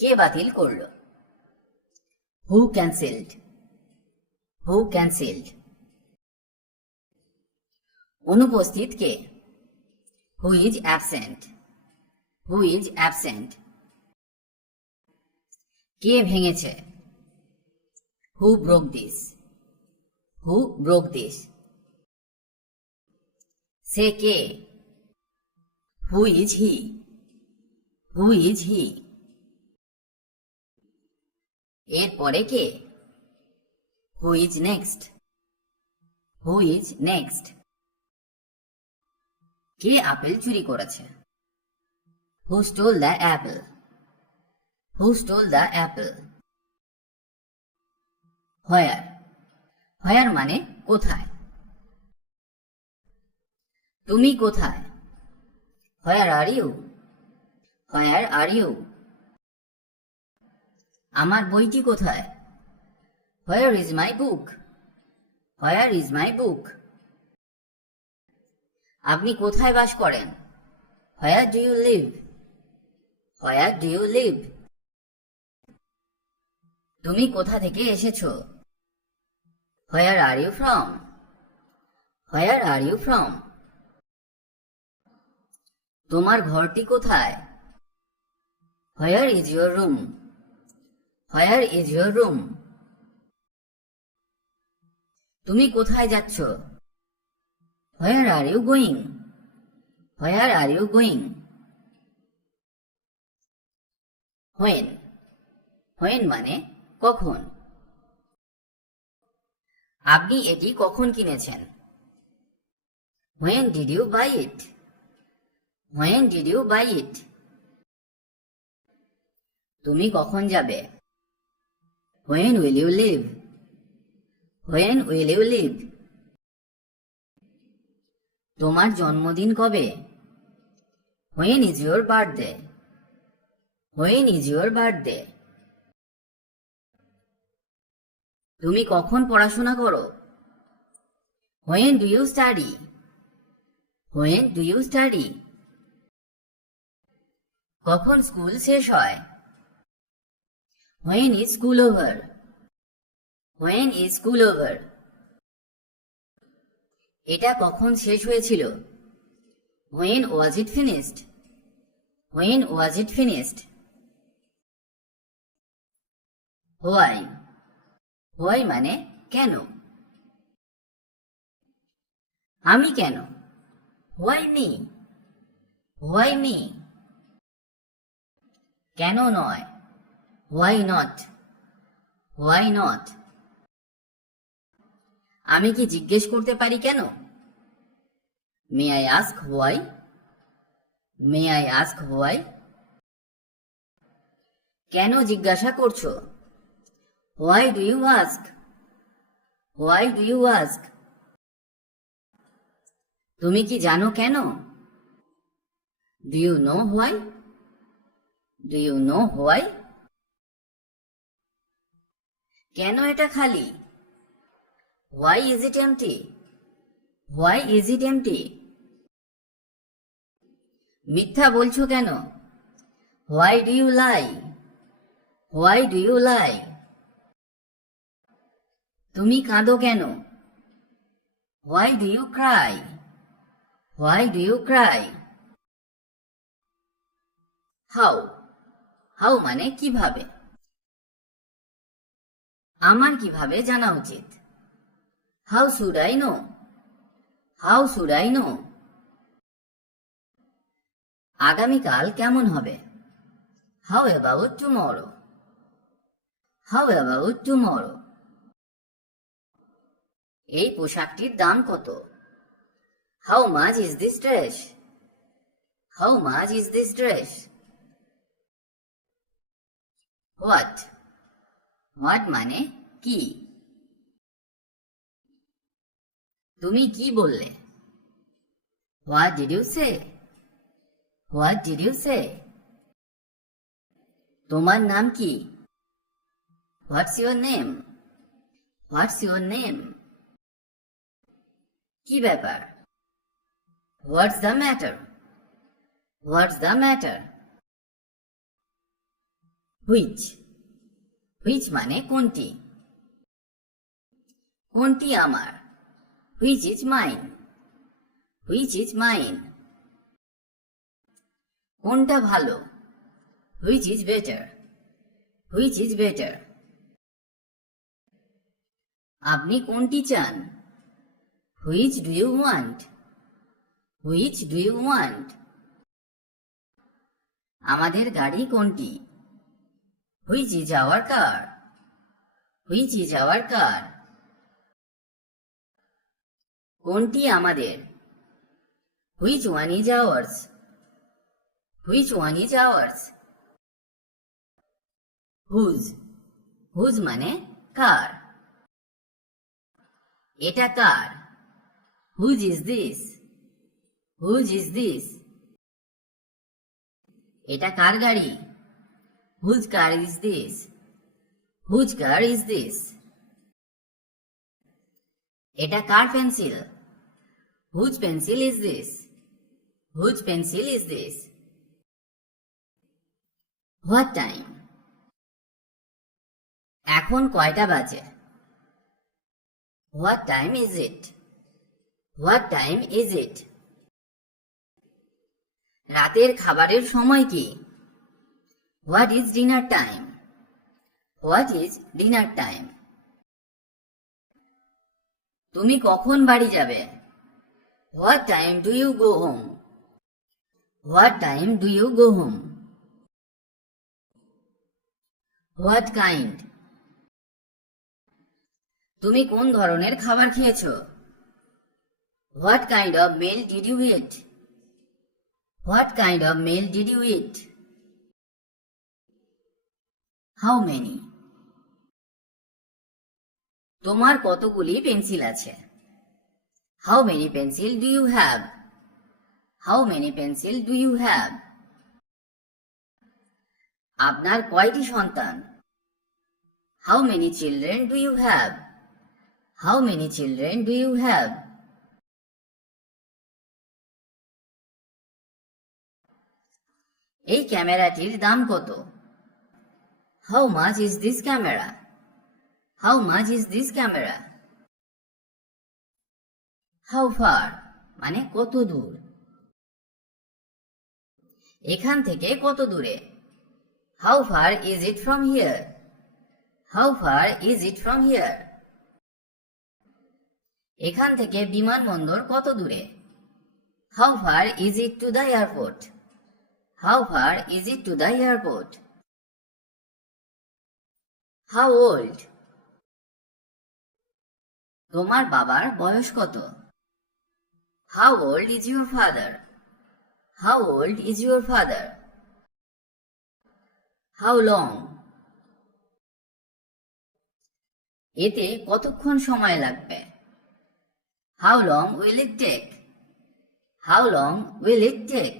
কে বাতিল করল? Who cancelled, who cancelled. অনুপস্থিত কে? Who is absent, who is absent. কে ভেঙেছে? Who broke this, who broke this. সে কে? Who is he, who is he. এর পরে কে? Who is next, who is next. কে আপেল চুরি করেছে? Who stole the apple, who stole the apple. Where, where মানে কোথায়? তুমি কোথায়? Where are you, where are you. আমার বইটি কোথায়? Where is my book, where is my book. আপনি কোথায় বাস করেন? Where do you live, where do you live. তুমি কোথা থেকে এসেছো? Where are you from, where are you from. তোমার ঘরটি কোথায়? Where is your room, where is your room. তুমি কোথায় যাচ্ছ? Where are you going, where are you going. When, when মানে কখন? আপনি এটি কখন কিনেছেন? When did you buy it, when did you buy it. তুমি কখন যাবে? When will you leave, when will you leave. তোমার জন্মদিন কবে? When is your birthday, when is your birthday. তুমি কখন পড়াশোনা করো? When do you study, when do you study. কখন স্কুল শেষ হয়? When is school over, when is school over. এটা কখন শেষ হয়েছিল? When was it finished, when was it finished. Why, why মানে কেন? আমি কেন? Why me, why me. কেন নয়? Why not, why not. আমি কি জিজ্ঞেস করতে পারি কেন? May I ask why, may I ask why. কেন জিজ্ঞাসা করছো? Why do you ask, why do you ask. তুমি কি জানো কেন? Do you know why, do you know why. কেন এটা খালি? Why is it empty, why is it empty. মিথ্যা বলছো কেন? Why do you lie, why do you lie. তুমি কাঁদো কেন? Why do you cry, why do you cry. How, how মানে কিভাবে? আমার কিভাবে জানা উচিত? How should I know, how should I know. আগামীকাল কেমন হবে? How about tomorrow, how about tomorrow. এই পোশাকটির দাম কত? How much is this dress, how much is this dress. What, what মানে কি? তুমি কি বললে? What did you say, what did you say. তোমার নাম কি? What's your name, what's your name. কি ব্যাপার? What's the matter, what's the matter. Which, which মানে কোনটি, কোনটি আমার, which is mine, which is mine. কোনটা ভালো, which is better, which is better. আপনি কোনটি চান, which do you want, which do you want. আমাদের গাড়ি কোনটি, which is our car, which is our car. কোনটি আমাদের, which one is ours, which one is ours. Whose, whose মানে কার, এটা কার, whose is this, whose is this. এটা কার গাড়ি, whose car is this, whose car is this. এটা কার pencil, whose pencil is this, whose pencil is this. What time, এখন কয়টা বাজে, what time is it, what time is it. রাতের খাবারের সময় কি, what is dinner time, what is dinner time. তুমি কখন বাড়ি যাবে, what time do you go home, what time do you go home. What kind, তুমি কোন ধরনের খাবার খেয়েছো, what kind of meal did you eat, what kind of meal did you eat. How many, তোমার কতগুলি পেন্সিল আছে, how many pencil do you have, how many pencil do you have. আপনার কয়টি সন্তান, how many children do you have, how many children do you have. এই ক্যামেরাটির দাম কত, how much is this camera, how much is this camera. How far মানে কত দূর, এখান থেকে কত দূরে, how far is it from here, how far is it from here. এখান থেকে বিমানবন্দর কত দূরে, how far is it to the airport, how far is it to the airport. How old, তোমার বাবার বয়স কত, how old is your father, how old is your father. How long, এতে কতক্ষণ সময় লাগবে, how long will it take, how long will it take.